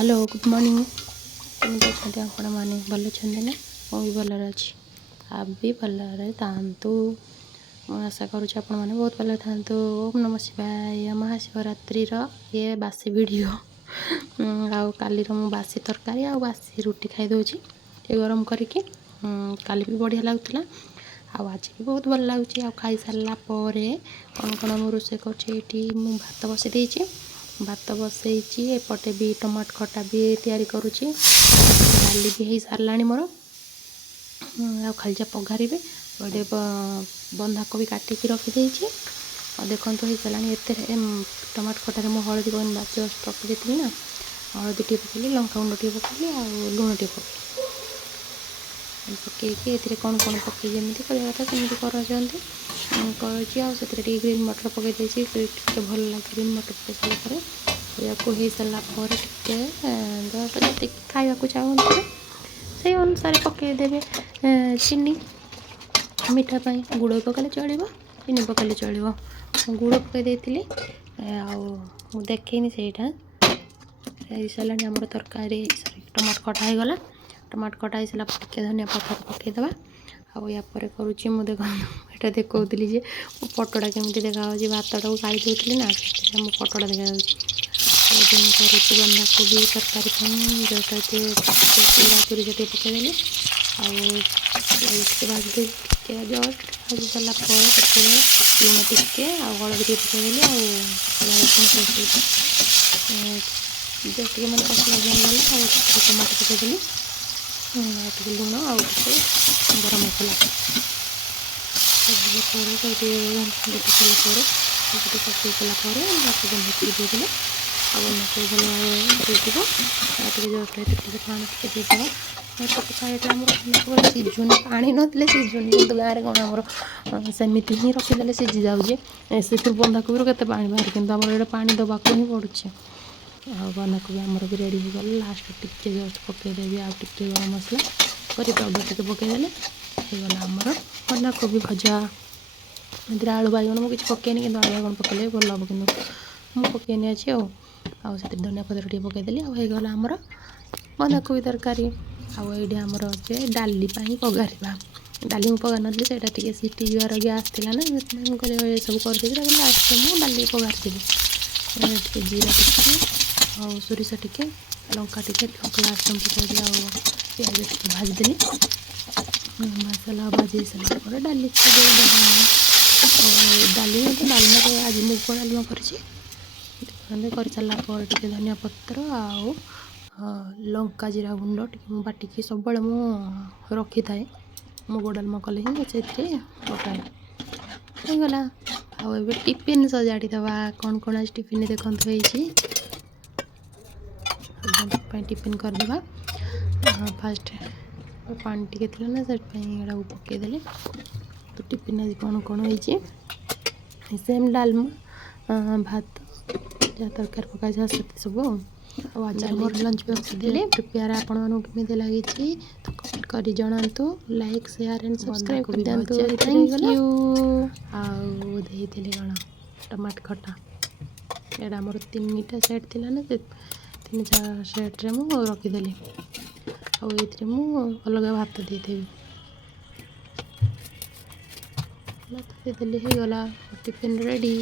Hello good morning केମିତି ଅଛନ୍ତି ଆପଣମାନେ ଭଲ ଅଛନ୍ତି ନା ମୁଁ ବି ଭଲରେ ଅଛି आप भी ଭଲରେ ଥାଆନ୍ତୁ ମୁଁ ଆଶା କରୁଛି ଆପଣମାନେ ବହୁତ ଭଲରେ ଥାଆନ୍ତୁ ଓମ୍ ନମଃ ଶିବାୟ ମହାଶିବରାତ୍ରିର ଇଏ ବାସି ଭିଡ଼ିଓ ଆଉ କାଲିର ମୁଁ ବାସି ତରକାରୀ ଆଉ ବାସି ରୁଟି ଖାଇଦେଉଛି ଟିକେ ଗରମ କରିକି କାଲି ବି ବଢ଼ିଆ ଲାଗୁଥିଲା ଆଉ ଆଜି ବି ବହୁତ ଭଲ ଲାଗୁଛି ଆଉ ଖାଇସାରିଲା ପରେ କ'ଣ ମୁଁ ରୋଷେଇ କରୁଛି ଏଇଠି ମୁଁ ଭାତ ବସାଇ ଦେଇଛି भात बसई एपटे भी टमाटो खटा भी तैयारी करुँची डाली भी हो सारा मोर आ खाली पघारे गोटे बंधाकोबी काटिकी रखीदे देखो हो सारा एत टमाटो खटारे मुझे हलदी बन जस्ट पकई थी ना हलदी टे पकड़ी लंका गुंड टे पकड़ी आ लुण टे पकईकी ए कौन कौन पकई जमी करवा कथा सेमती करते कर ग्रीन मटर पकई देती भल लगे ग्रीन मटर पकई सारापर या हो सारापर जस्ट खावा चाहते से अनुसार पकईदे चीनी मीठा गुड़ पकड़े चलो चीनी पकड़े चलो गुड़ पकई देती देखनी से सारा आम तरकारी टमाटो खटा हो गला टमाटो खटा हो सारा टे धनिया पत्र पकईदे आपर करुँची मुझे देख ये देखी जे पटटा केमी देखा भातटा को गाई दूसरी ना मो पटटा देखा करुँची बंधाकोबी तरकारी जस्ट चूरी से पकईदेली भाजी जस्ट भाजी सारापर लुण टे हलदी टे पकईदेली जस्ट मैंने पसला गला टमाटो पकईदेली टे लुण आ गरम मसला पकई सारापर बंधाकोबी देदेले बंधाकोबी भल जस्ट पानी देदेवा सीझुनी पानी ना सीझुनी कि गाँव में कौन आमर सेमती ही रखीदे सीझी जाऊे से बंधाकोबी के पा बाहर कि आम पानी दबाक ही पड़ुचे बंधाकोबी आमर भी रेडी हो गला लास्ट टिके जस्ट पकईदेवी आ गरम मसला करी पाउडर टे पकईदेले होगा आमर बंधाकोबी भजा ए आलू बैगण मुझे किसी पकईनी कि आलू बैगण पकड़े भल हम कि मुझे पकईनी अच्छे से धनिया पत्र टे पकईदेली होगा आमर बंधाकोबी तरकारी आईडी आमर डाली पगारा डाली मुझे पगार नी से सीटी जीवार गैस थी ना मुझे सब कर लास्ट मुझे डाली पगारी जीरा टिके सोरिष टिके लंका टिके लास्ट पकड़ी प्याज टे भाजीदेली मसला भाजी सारापर डाली डाली तो डालमा आज मुग डालमा कर सारापर टे धनिया पत्र आउ लंका जीरा गुंड टे बाटिकी सब मुझे रखी थाए मुग डालमा कले ही से पकाए होगला आए टिफिन सजाड़ीदवा कौन कौन आज टिफिन देखते टिफिन करदे फास्ट पानी टिके थी ना से पकईदे तो टिफिन आज कौन कौन हो सेम डालमा भात जहाँ तरकारी पकाई सब आज मोर लंच बॉक्स देले प्रिपेयर आपण केमी लगी तो कमेंट कर जनातु लाइक शेयर एंड सब्सक्राइब कर दिंतु थैंक यू आईली कौन टमाटो खटा यहाँ मोर 3टा सेट थी ना से 3 सेट्रे मुझे रखीदेली अलग भात देदेवी भात देदेली हो गला टिफिन रेडी।